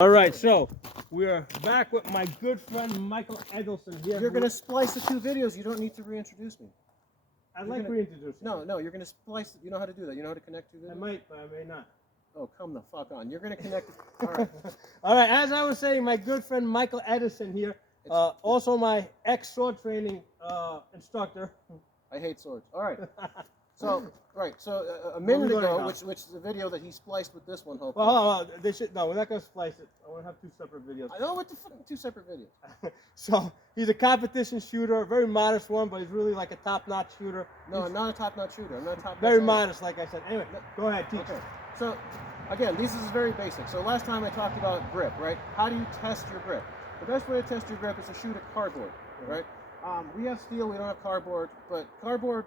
All right, so we're back with my good friend Michael Edelson here. You're going to splice the two videos. You don't need to reintroduce me. I'd like reintroducing. No, you're going to splice. You know how to do that. You know how to connect two videos? I might, but I may not. Oh, come the fuck on. You're going to connect. All right. All right, as I was saying, my good friend Michael Edison here, also my ex-sword training instructor. I hate swords. All right. So, a minute ago, which is the video that he spliced with this one, hopefully. Well, we're not going to splice it. I want to have two separate videos. I know what the fucking two separate videos. So, he's a competition shooter, a very modest one, but he's really like a top-notch shooter. No, I'm not a top-notch shooter. I'm not a top-notch Very modest, like I said. Anyway, go ahead, teach. Okay. So, again, this is very basic. So last time I talked about grip, right? How do you test your grip? The best way to test your grip is to shoot at cardboard, right? We have steel, we don't have cardboard, but cardboard,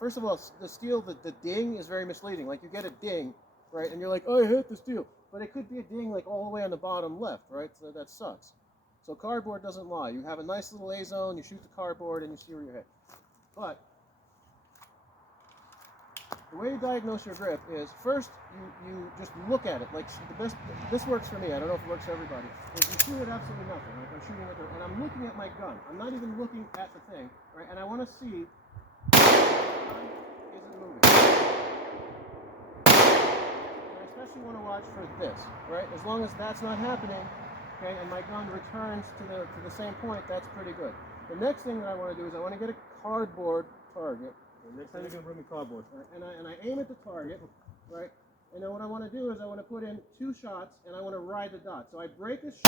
first of all, the steel, the ding is very misleading. Like you get a ding, right? And you're like, oh, I hit the steel. But it could be a ding like all the way on the bottom left, right? So that sucks. So cardboard doesn't lie. You have a nice little A zone, you shoot the cardboard, and you see where you hit. But the way you diagnose your grip is first you just look at it. Like this works for me. I don't know if it works for everybody. Is you shoot at absolutely nothing. Like I'm shooting at and I'm looking at my gun. I'm not even looking at the thing, right? And I want to see is it moving. And I especially want to watch for this, right? As long as that's not happening, okay, and my gun returns to the same point, that's pretty good. The next thing that I want to do is I want to get a cardboard target. Next time you're going to bring me cardboard. And I aim at the target, right? And then what I want to do is I want to put in 2 shots, and I want to ride the dot. So I break a shot,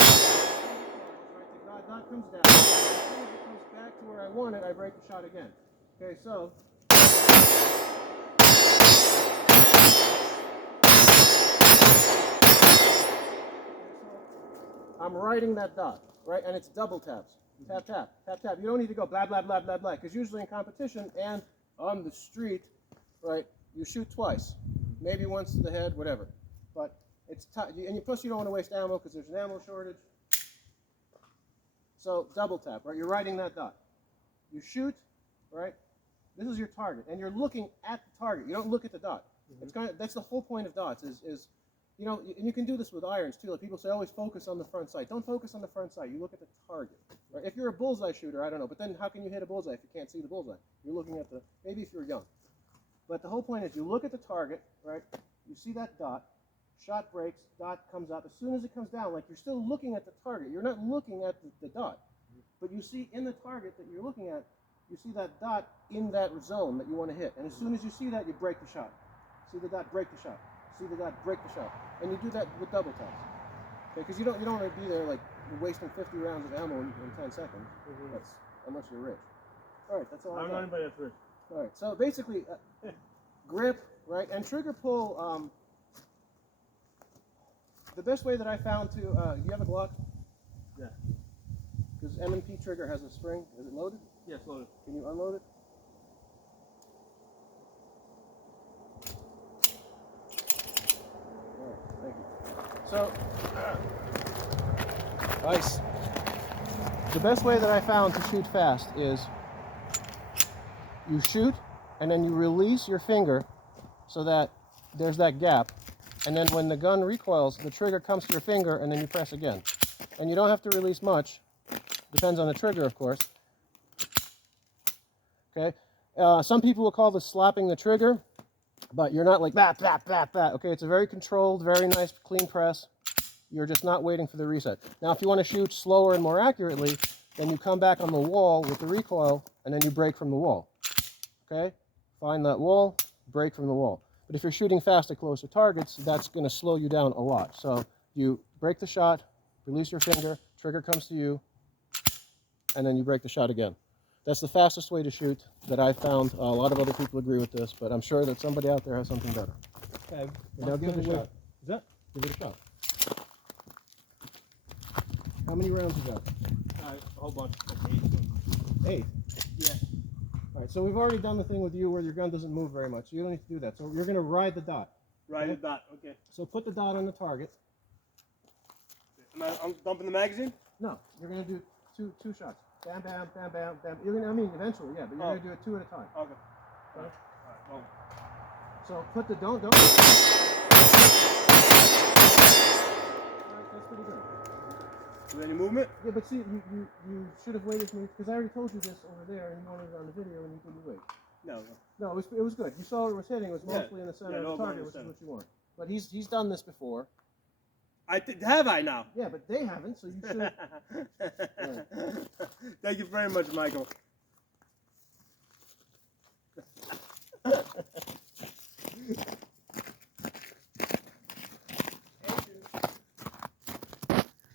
right? The dot comes down. As soon as it comes back to where I want it, I break the shot again. Okay, so I'm riding that dot, right? And it's double taps. Tap, tap, tap, tap. You don't need to go blah, blah, blah, blah, blah. Because usually in competition and on the street, right, you shoot twice. Maybe once to the head, whatever. But it's tough. And plus you don't want to waste ammo because there's an ammo shortage. So double tap, right? You're riding that dot. You shoot, right? This is your target. And you're looking at the target. You don't look at the dot. It's that's the whole point of dots is you know, and you can do this with irons too. Like people say, always focus on the front sight. Don't focus on the front sight. You look at the target. Right? If you're a bullseye shooter, I don't know. But then how can you hit a bullseye if you can't see the bullseye? You're looking at the, maybe if you're young. But the whole point is you look at the target, right? You see that dot. Shot breaks. Dot comes up. As soon as it comes down, like you're still looking at the target. You're not looking at the dot. But you see in the target that you're looking at, you see that dot in that zone that you want to hit. And as soon as you see that, you break the shot. See the dot, break the shot. See the dot, break the shot. And you do that with double taps. Okay, because you don't want to be there like you're wasting 50 rounds of ammo in 10 seconds. That's unless you're rich. All right, that's all. I don't know anybody that's rich. All right, so basically, grip, right, and trigger pull. The best way that I found to, do you have a Glock? Yeah. Because M&P trigger has a spring. Is it loaded? Yeah, it's loaded. Can you unload it? Thank you. So, ice. The best way that I found to shoot fast is you shoot and then you release your finger so that there's that gap. And then when the gun recoils, the trigger comes to your finger and then you press again. And you don't have to release much. Depends on the trigger, of course. Okay. Some people will call this slapping the trigger. But you're not like that. Okay, it's a very controlled, very nice, clean press. You're just not waiting for the reset. Now, if you want to shoot slower and more accurately, then you come back on the wall with the recoil, and then you break from the wall. Okay? Find that wall, break from the wall. But if you're shooting fast at closer targets, that's going to slow you down a lot. So you break the shot, release your finger, trigger comes to you, and then you break the shot again. That's the fastest way to shoot that I found. A lot of other people agree with this, but I'm sure that somebody out there has something better. Okay. Now give it a shot. Is that? Give it a shot. How many rounds you got? A whole bunch. 8. Yeah. All right, so we've already done the thing with you where your gun doesn't move very much. So you don't need to do that. So you're going to ride the dot. Ride the dot, okay. So put the dot on the target. I'm dumping the magazine? No, you're going to do two shots. Bam, bam, bam, bam, bam. You're gonna, I mean, eventually, yeah, but you're going to do it 2 at a time. Okay. All right. Well. So put the, don't. All right, pretty good. Is there any movement? Yeah, but see, you should have waited for me because I already told you this over there, and you wanted it on the video, and you didn't wait. No. No, it was good. You saw where it was hitting. It was Yeah. mostly in the center Yeah, of all the going target, in the which is center. what you want. But he's done this before. Have I now? Yeah, but they haven't, so you should. Thank you very much, Michael.